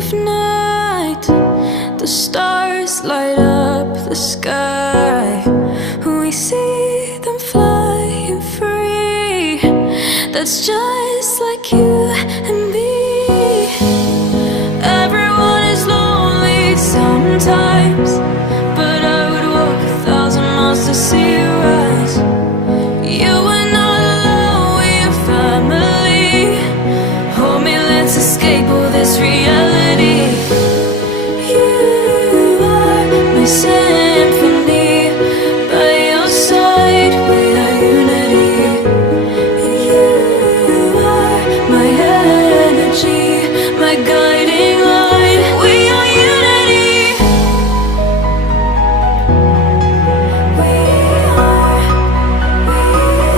of night, the stars light up the sky. We see them flying free. That's just like you and